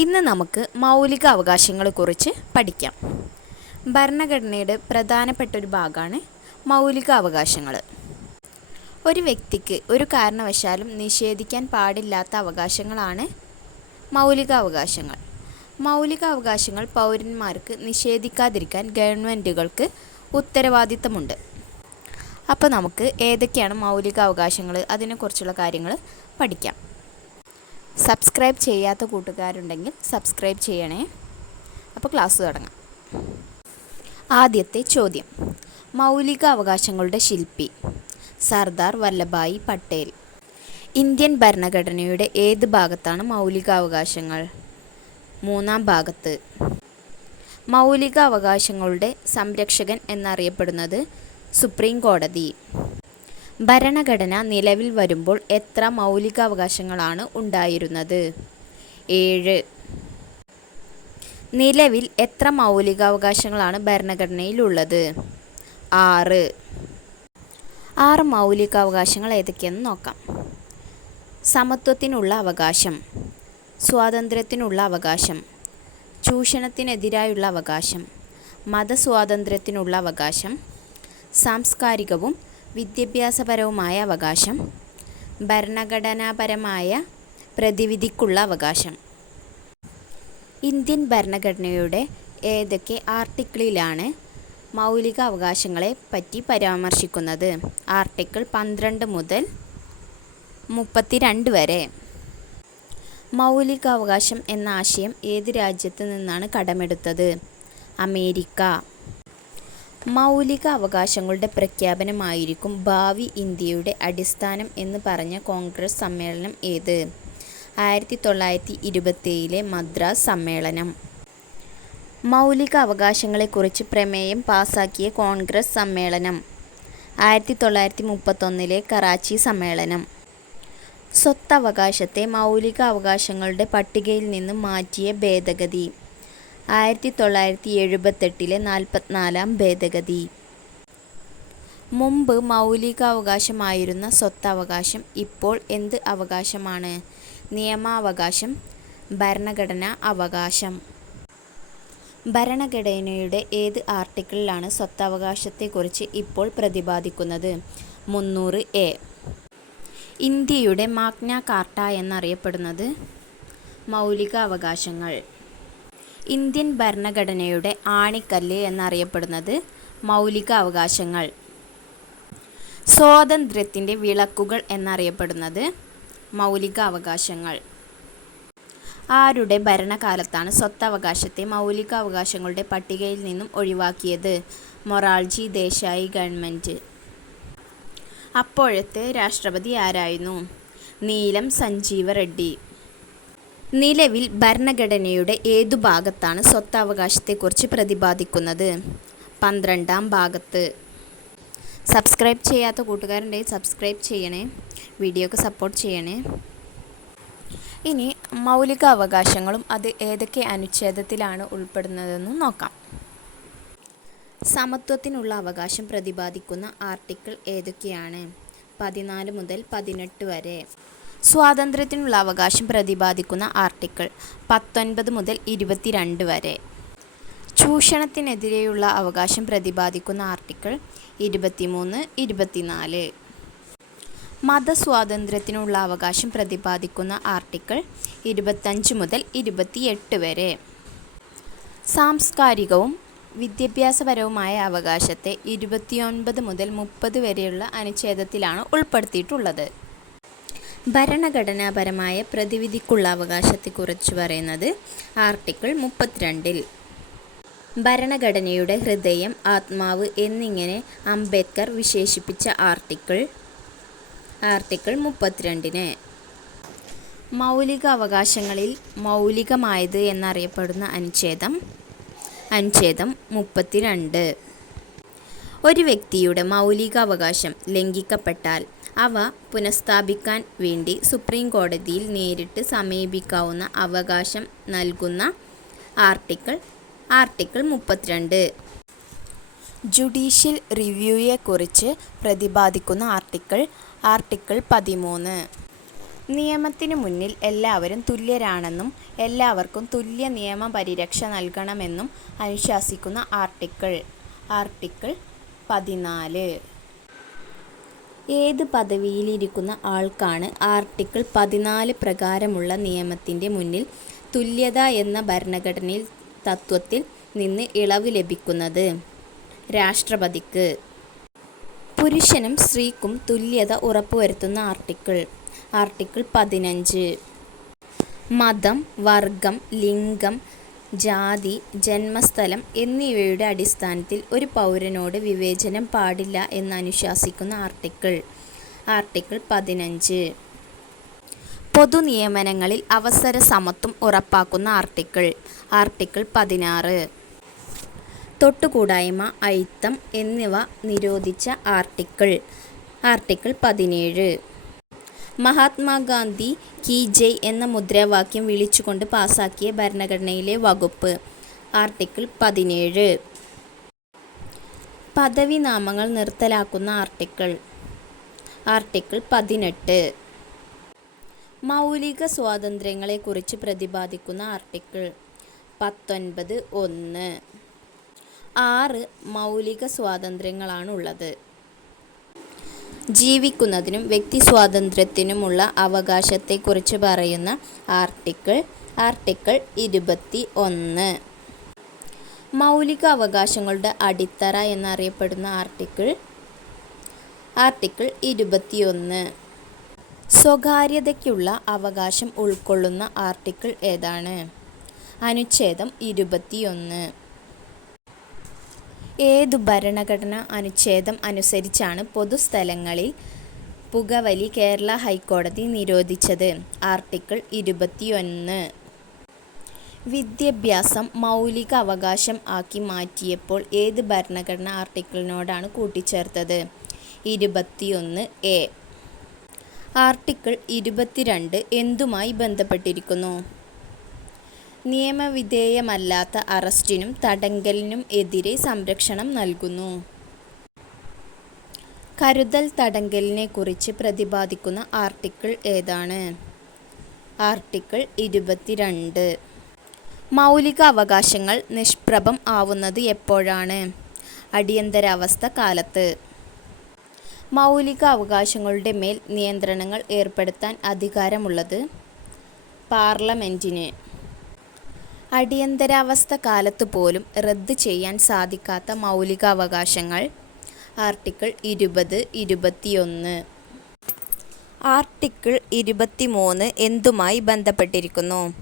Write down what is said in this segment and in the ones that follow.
ഇന്ന് നമുക്ക് മൗലിക അവകാശങ്ങളെക്കുറിച്ച് പഠിക്കാം. ഭരണഘടനയുടെ പ്രധാനപ്പെട്ട ഒരു ഭാഗമാണ് മൗലിക അവകാശങ്ങൾ ഒരു വ്യക്തിക്ക് ഒരു കാരണവശാലും നിഷേധിക്കാൻ പാടില്ലാത്ത അവകാശങ്ങളാണ് മൗലിക അവകാശങ്ങൾ മൗലിക അവകാശങ്ങൾ പൗരന്മാർക്ക് നിഷേധിക്കാതിരിക്കാൻ ഗവൺമെന്റുകൾക്ക് ഉത്തരവാദിത്തമുണ്ട്. അപ്പോൾ നമുക്ക് ഏതൊക്കെയാണ് മൗലിക അവകാശങ്ങൾ അതിനെക്കുറിച്ചുള്ള കാര്യങ്ങൾ പഠിക്കാം. സബ്സ്ക്രൈബ് ചെയ്യാത്ത കൂട്ടുകാരുണ്ടെങ്കിൽ സബ്സ്ക്രൈബ് ചെയ്യണേ. അപ്പോൾ ക്ലാസ് തുടങ്ങാം. ആദ്യത്തെ ചോദ്യം. മൗലിക അവകാശങ്ങളുടെ ശില്പി സർദാർ വല്ലഭായി പട്ടേൽ. ഇന്ത്യൻ ഭരണഘടനയുടെ ഏത് ഭാഗത്താണ് മൗലികാവകാശങ്ങൾ? മൂന്നാം ഭാഗത്ത്. മൗലിക അവകാശങ്ങളുടെ സംരക്ഷകൻ എന്നറിയപ്പെടുന്നത് സുപ്രീം കോടതി. ഭരണഘടന നിലവിൽ വരുമ്പോൾ എത്ര മൗലികാവകാശങ്ങളാണ് ഉണ്ടായിരുന്നത്? ഏഴ്. നിലവിൽ എത്ര മൗലികാവകാശങ്ങളാണ് ഭരണഘടനയിലുള്ളത്? ആറ്. ആറ് മൗലികാവകാശങ്ങൾ ഏതൊക്കെയെന്ന് നോക്കാം. സമത്വത്തിനുള്ള അവകാശം സ്വാതന്ത്ര്യത്തിനുള്ള അവകാശം ചൂഷണത്തിനെതിരായുള്ള അവകാശം മതസ്വാതന്ത്ര്യത്തിനുള്ള അവകാശം സാംസ്കാരികവും വിദ്യാഭ്യാസപരവുമായ അവകാശം ഭരണഘടനാപരമായ പ്രതിവിധിക്കുള്ള അവകാശം. ഇന്ത്യൻ ഭരണഘടനയുടെ ഏതൊക്കെ ആർട്ടിക്കിളിലാണ് മൗലിക അവകാശങ്ങളെ പറ്റി പരാമർശിക്കുന്നത്? ആർട്ടിക്കിൾ പന്ത്രണ്ട് മുതൽ മുപ്പത്തിരണ്ട് വരെ. മൗലികാവകാശം എന്ന ആശയം ഏത് രാജ്യത്ത് നിന്നാണ് കടമെടുത്തത്? അമേരിക്ക മൗലിക അവകാശങ്ങളുടെ പ്രഖ്യാപനമായിരിക്കും ഭാവി ഇന്ത്യയുടെ അടിസ്ഥാനം എന്ന് പറഞ്ഞ കോൺഗ്രസ് സമ്മേളനം ഏത്? ആയിരത്തി തൊള്ളായിരത്തി ഇരുപത്തേഴിലെ മദ്രാസ് സമ്മേളനം. മൗലിക അവകാശങ്ങളെക്കുറിച്ച് പ്രമേയം പാസാക്കിയ കോൺഗ്രസ് സമ്മേളനം. ആയിരത്തി തൊള്ളായിരത്തി മുപ്പത്തൊന്നിലെ കറാച്ചി സമ്മേളനം. സ്വത്തവകാശത്തെ മൗലിക അവകാശങ്ങളുടെ പട്ടികയിൽ നിന്ന് മാറ്റിയ ഭേദഗതി. ആയിരത്തി തൊള്ളായിരത്തി എഴുപത്തെട്ടിലെ നാൽപ്പത്തിനാലാം ഭേദഗതി. മുമ്പ് മൗലികാവകാശമായിരുന്ന സ്വത്തവകാശം ഇപ്പോൾ എന്ത് അവകാശമാണ്? നിയമാവകാശം ഭരണഘടനാ അവകാശം. ഭരണഘടനയുടെ ഏത് ആർട്ടിക്കിളിലാണ് സ്വത്തവകാശത്തെക്കുറിച്ച് ഇപ്പോൾ പ്രതിപാദിക്കുന്നത്? മുന്നൂറ് എ. ഇന്ത്യയുടെ മാഗ്ന കാർട്ട എന്നറിയപ്പെടുന്നത് മൗലിക അവകാശങ്ങൾ ഇന്ത്യൻ ഭരണഘടനയുടെ ആണിക്കല്ല് എന്നറിയപ്പെടുന്നത് മൗലിക അവകാശങ്ങൾ. സ്വാതന്ത്ര്യത്തിന്റെ വിളക്കുകൾ എന്നറിയപ്പെടുന്നത് മൗലിക അവകാശങ്ങൾ. ആരുടെ ഭരണകാലത്താണ് സ്വത്തവകാശത്തെ മൗലിക അവകാശങ്ങളുടെ പട്ടികയിൽ നിന്നും ഒഴിവാക്കിയത്? മൊറാൾജി ദേശായി ഗവൺമെന്റ് അപ്പോഴത്തെ രാഷ്ട്രപതി ആരായിരുന്നു? നീലം സഞ്ജീവ റെഡ്ഡി. നിലവിൽ ഭരണഘടനയുടെ ഏതു ഭാഗത്താണ് സ്വത്തവകാശത്തെക്കുറിച്ച് പ്രതിപാദിക്കുന്നത്? പന്ത്രണ്ടാം ഭാഗത്ത്. സബ്സ്ക്രൈബ് ചെയ്യാത്ത കൂട്ടുകാരുണ്ടെങ്കിൽ സബ്സ്ക്രൈബ് ചെയ്യണേ. വീഡിയോക്ക് സപ്പോർട്ട് ചെയ്യണേ. ഇനി മൗലിക അവകാശങ്ങളും അത് ഏതൊക്കെ അനുച്ഛേദത്തിലാണ് ഉൾപ്പെടുന്നതെന്ന് നോക്കാം. സമത്വത്തിനുള്ള അവകാശം പ്രതിപാദിക്കുന്ന ആർട്ടിക്കിൾ ഏതൊക്കെയാണ്? പതിനാല് മുതൽ പതിനെട്ട് വരെ. സ്വാതന്ത്ര്യത്തിനുള്ള അവകാശം പ്രതിപാദിക്കുന്ന ആർട്ടിക്കിൾ പത്തൊൻപത് മുതൽ ഇരുപത്തിരണ്ട് വരെ. ചൂഷണത്തിനെതിരെയുള്ള അവകാശം പ്രതിപാദിക്കുന്ന ആർട്ടിക്കിൾ ഇരുപത്തിമൂന്ന് ഇരുപത്തിനാല്. മതസ്വാതന്ത്ര്യത്തിനുള്ള അവകാശം പ്രതിപാദിക്കുന്ന ആർട്ടിക്കിൾ ഇരുപത്തഞ്ച് മുതൽ ഇരുപത്തിയെട്ട് വരെ. സാംസ്കാരികവും വിദ്യാഭ്യാസപരവുമായ അവകാശത്തെ ഇരുപത്തിയൊൻപത് മുതൽ മുപ്പത് വരെയുള്ള അനുച്ഛേദത്തിലാണ് ഉൾപ്പെടുത്തിയിട്ടുള്ളത്. ഭരണഘടനാപരമായ പ്രതിവിധിക്കുള്ള അവകാശത്തെക്കുറിച്ച് പറയുന്നത് ആർട്ടിക്കിൾ മുപ്പത്തിരണ്ടിൽ. ഭരണഘടനയുടെ ഹൃദയം ആത്മാവ് എന്നിങ്ങനെ അംബേദ്കർ വിശേഷിപ്പിച്ച ആർട്ടിക്കിൾ ആർട്ടിക്കിൾ മുപ്പത്തിരണ്ടിന്. മൗലിക അവകാശങ്ങളിൽ മൗലികമായത് എന്നറിയപ്പെടുന്ന അനുച്ഛേദം അനുച്ഛേദം മുപ്പത്തിരണ്ട്. ഒരു വ്യക്തിയുടെ മൗലിക അവകാശം ലംഘിക്കപ്പെട്ടാൽ അവ പുനഃസ്ഥാപിക്കാൻ വേണ്ടി സുപ്രീം കോടതിയിൽ നേരിട്ട് സമീപിക്കാവുന്ന അവകാശം നൽകുന്ന ആർട്ടിക്കിൾ ആർട്ടിക്കിൾ മുപ്പത്തിരണ്ട് ജുഡീഷ്യൽ റിവ്യൂയെക്കുറിച്ച് പ്രതിപാദിക്കുന്ന ആർട്ടിക്കിൾ ആർട്ടിക്കിൾ പതിമൂന്ന് നിയമത്തിനു മുന്നിൽ എല്ലാവരും തുല്യരാണെന്നും എല്ലാവർക്കും തുല്യ നിയമ പരിരക്ഷ നൽകണമെന്നും അനുശാസിക്കുന്ന ആർട്ടിക്കിൾ. ആർട്ടിക്കിൾ പതിനാല്. ഏത് പദവിയിലിരിക്കുന്ന ആൾക്കാണ് ആർട്ടിക്കിൾ പതിനാല് പ്രകാരമുള്ള നിയമത്തിന്റെ മുന്നിൽ തുല്യത എന്ന ഭരണഘടനയിൽ തത്വത്തിൽ നിന്ന് ഇളവ് ലഭിക്കുന്നത്? രാഷ്ട്രപതിക്ക്. പുരുഷനും സ്ത്രീക്കും തുല്യത ഉറപ്പുവരുത്തുന്ന ആർട്ടിക്കിൾ. ആർട്ടിക്കിൾ പതിനഞ്ച്. മതം, വർഗം ലിംഗം, ജാതി, ജന്മസ്ഥലം എന്നിവയുടെ അടിസ്ഥാനത്തിൽ ഒരു പൗരനോട് വിവേചനം പാടില്ല എന്ന് അനുശാസിക്കുന്ന ആർട്ടിക്കിൾ. ആർട്ടിക്കിൾ പതിനഞ്ച്. പൊതുനിയമനങ്ങളിൽ അവസര സമത്വം ഉറപ്പാക്കുന്ന ആർട്ടിക്കിൾ. ആർട്ടിക്കിൾ പതിനാറ്. തൊട്ടുകൂടായ്മ, അയിത്തം എന്നിവ നിരോധിച്ച ആർട്ടിക്കിൾ. ആർട്ടിക്കിൾ പതിനേഴ്. മഹാത്മാഗാന്ധി കി ജയ് എന്ന മുദ്രാവാക്യം വിളിച്ചുകൊണ്ട് പാസാക്കിയ ഭരണഘടനയിലെ വകുപ്പ്. ആർട്ടിക്കിൾ പതിനേഴ്. പദവിനാമങ്ങൾ നിർത്തലാക്കുന്ന ആർട്ടിക്കിൾ. ആർട്ടിക്കിൾ പതിനെട്ട്. മൗലിക സ്വാതന്ത്ര്യങ്ങളെക്കുറിച്ച് പ്രതിപാദിക്കുന്ന ആർട്ടിക്കിൾ. പത്തൊൻപത് ഒന്ന്. ആറ് മൗലിക സ്വാതന്ത്ര്യങ്ങളാണുള്ളത്. ജീവിക്കുന്നതിനും വ്യക്തി സ്വാതന്ത്ര്യത്തിനുമുള്ള അവകാശത്തെക്കുറിച്ച് പറയുന്ന ആർട്ടിക്കിൾ. ആർട്ടിക്കിൾ ഇരുപത്തി ഒന്ന് മൗലിക അവകാശങ്ങളുടെ അടിത്തറ എന്നറിയപ്പെടുന്ന ആർട്ടിക്കിൾ. ആർട്ടിക്കിൾ ഇരുപത്തിയൊന്ന്. സ്വകാര്യതയ്ക്കുള്ള അവകാശം ഉൾക്കൊള്ളുന്ന ആർട്ടിക്കിൾ ഏതാണ്? അനുച്ഛേദം ഇരുപത്തിയൊന്ന്. ഏതു ഭരണഘടന അനുച്ഛേദം അനുസരിച്ചാണ് പൊതുസ്ഥലങ്ങളിൽ പുകവലി കേരള ഹൈക്കോടതി നിരോധിച്ചത്? ആർട്ടിക്കിൾ ഇരുപത്തിയൊന്ന്. വിദ്യാഭ്യാസം മൗലിക അവകാശം ആക്കി മാറ്റിയപ്പോൾ ഏത് ഭരണഘടനാ ആർട്ടിക്കിളിനോടാണ് കൂട്ടിച്ചേർത്തത്? ഇരുപത്തിയൊന്ന് എ. ആർട്ടിക്കിൾ ഇരുപത്തിരണ്ട് എന്തുമായി ബന്ധപ്പെട്ടിരിക്കുന്നു? നിയമവിധേയമല്ലാത്ത അറസ്റ്റിനും തടങ്കലിനും എതിരെ സംരക്ഷണം നൽകുന്നു. കരുതൽ തടങ്കലിനെക്കുറിച്ച് പ്രതിപാദിക്കുന്ന ആർട്ടിക്കിൾ ഏതാണ്? ആർട്ടിക്കിൾ ഇരുപത്തിരണ്ട്. മൗലിക അവകാശങ്ങൾ നിഷ്പ്രഭം ആവുന്നത് എപ്പോഴാണ്? അടിയന്തരാവസ്ഥ കാലത്ത്. മൗലിക അവകാശങ്ങളുടെ മേൽ നിയന്ത്രണങ്ങൾ ഏർപ്പെടുത്താൻ അധികാരമുള്ളത് പാർലമെന്റിന്. അടിയന്തരാവസ്ഥ കാലത്ത് പോലും റദ്ദ് ചെയ്യാൻ സാധിക്കാത്ത മൗലികാവകാശങ്ങൾ? ആർട്ടിക്കിൾ ഇരുപത്, ഇരുപത്തിയൊന്ന്. ആർട്ടിക്കിൾ ഇരുപത്തിമൂന്ന് എന്തുമായി ബന്ധപ്പെട്ടിരിക്കുന്നു?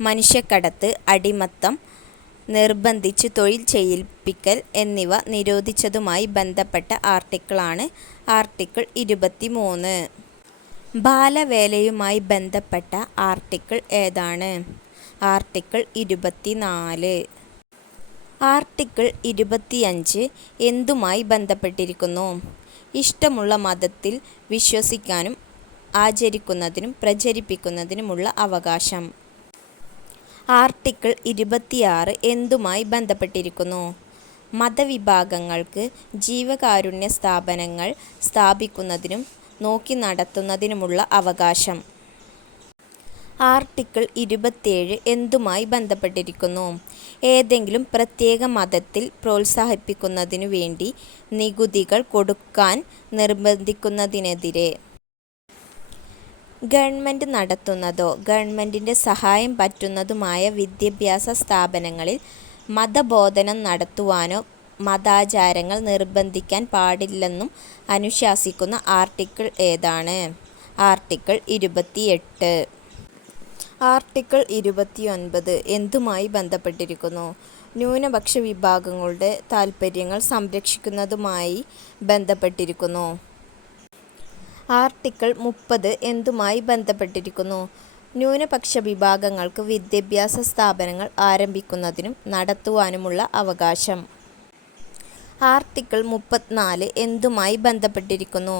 മനുഷ്യക്കടത്ത്, അടിമത്തം, നിർബന്ധിച്ച് തൊഴിൽ ചെയ്യിപ്പിക്കൽ എന്നിവ നിരോധിച്ചതുമായി ബന്ധപ്പെട്ട ആർട്ടിക്കിളാണ് ആർട്ടിക്കിൾ ഇരുപത്തിമൂന്ന്. ബാലവേലയുമായി ബന്ധപ്പെട്ട ആർട്ടിക്കിൾ ഏതാണ്? ആർട്ടിക്കിൾ ഇരുപത്തിനാല്. ആർട്ടിക്കിൾ ഇരുപത്തിയഞ്ച് എന്തുമായി ബന്ധപ്പെട്ടിരിക്കുന്നു? ഇഷ്ടമുള്ള മതത്തിൽ വിശ്വസിക്കാനും ആചരിക്കുന്നതിനും പ്രചരിപ്പിക്കുന്നതിനുമുള്ള അവകാശം. ആർട്ടിക്കിൾ ഇരുപത്തിയാറ് എന്തുമായി ബന്ധപ്പെട്ടിരിക്കുന്നു? മതവിഭാഗങ്ങൾക്ക് ജീവകാരുണ്യ സ്ഥാപനങ്ങൾ സ്ഥാപിക്കുന്നതിനും നോക്കി നടത്തുന്നതിനുമുള്ള അവകാശം. ആർട്ടിക്കിൾ ഇരുപത്തേഴ് എന്തുമായി ബന്ധപ്പെട്ടിരിക്കുന്നു? ഏതെങ്കിലും പ്രത്യേക മതത്തിൽ പ്രോത്സാഹിപ്പിക്കുന്നതിനു വേണ്ടി നികുതികൾ കൊടുക്കാൻ നിർബന്ധിക്കുന്നതിനെതിരെ. ഗവൺമെന്റ് നടത്തുന്നതോ ഗവൺമെന്റിന്റെ സഹായം പറ്റുന്നതുമായ വിദ്യാഭ്യാസ സ്ഥാപനങ്ങളിൽ മതബോധനം നടത്തുവാനോ മതാചാരങ്ങൾ നിർബന്ധിക്കാൻ പാടില്ലെന്നും അനുശാസിക്കുന്ന ആർട്ടിക്കിൾ ഏതാണ്? ആർട്ടിക്കിൾ ഇരുപത്തിയെട്ട്. ആർട്ടിക്കിൾ ഇരുപത്തിയൊൻപത് എന്തുമായി ബന്ധപ്പെട്ടിരിക്കുന്നു? ന്യൂനപക്ഷ വിഭാഗങ്ങളുടെ താൽപര്യങ്ങൾ സംരക്ഷിക്കുന്നതുമായി ബന്ധപ്പെട്ടിരിക്കുന്നു. ആർട്ടിക്കിൾ മുപ്പത് എന്തുമായി ബന്ധപ്പെട്ടിരിക്കുന്നു? ന്യൂനപക്ഷ വിഭാഗങ്ങൾക്ക് വിദ്യാഭ്യാസ സ്ഥാപനങ്ങൾ ആരംഭിക്കുന്നതിനും നടത്തുവാനുമുള്ള അവകാശം. ആർട്ടിക്കിൾ മുപ്പത്തിനാല് എന്തുമായി ബന്ധപ്പെട്ടിരിക്കുന്നു?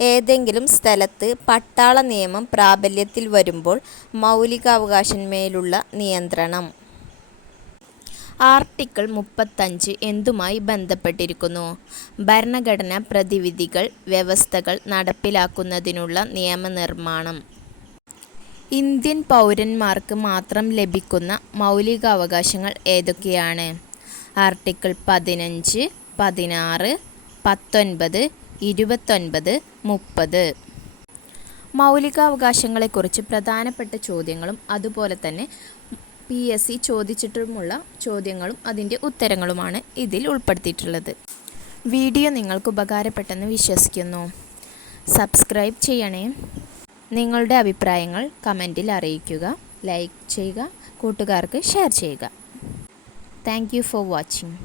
ഏതെങ്കിലും സ്ഥലത്ത് പട്ടാള നിയമം പ്രാബല്യത്തിൽ വരുമ്പോൾ മൗലികാവകാശന്മേലുള്ള നിയന്ത്രണം. ആർട്ടിക്കിൾ മുപ്പത്തഞ്ച് എന്തുമായി ബന്ധപ്പെട്ടിരിക്കുന്നു? ഭരണഘടനാ പ്രതിവിധികൾ, വ്യവസ്ഥകൾ നടപ്പിലാക്കുന്നതിനുള്ള നിയമനിർമ്മാണം. ഇന്ത്യൻ പൗരന്മാർക്ക് മാത്രം ലഭിക്കുന്ന മൗലികാവകാശങ്ങൾ ഏതൊക്കെയാണ് ആർട്ടിക്കിൾ പതിനഞ്ച് പതിനാറ് പത്തൊൻപത് ഇരുപത്തൊൻപത് മുപ്പത്. മൗലികാവകാശങ്ങളെക്കുറിച്ച് പ്രധാനപ്പെട്ട ചോദ്യങ്ങളും അതുപോലെ തന്നെ പി എസ് സി ചോദിച്ചിട്ടുമുള്ള ചോദ്യങ്ങളും അതിന്റെ ഉത്തരങ്ങളുമാണ് ഇതിൽ ഉൾപ്പെടുത്തിയിട്ടുള്ളത്. വീഡിയോ നിങ്ങൾക്ക് ഉപകാരപ്പെട്ടെന്ന് വിശ്വസിക്കുന്നു. സബ്സ്ക്രൈബ് ചെയ്യണേ. നിങ്ങളുടെ അഭിപ്രായങ്ങൾ കമന്റിൽ അറിയിക്കുക. ലൈക്ക് ചെയ്യുക. കൂട്ടുകാർക്ക് ഷെയർ ചെയ്യുക. Thank for watching.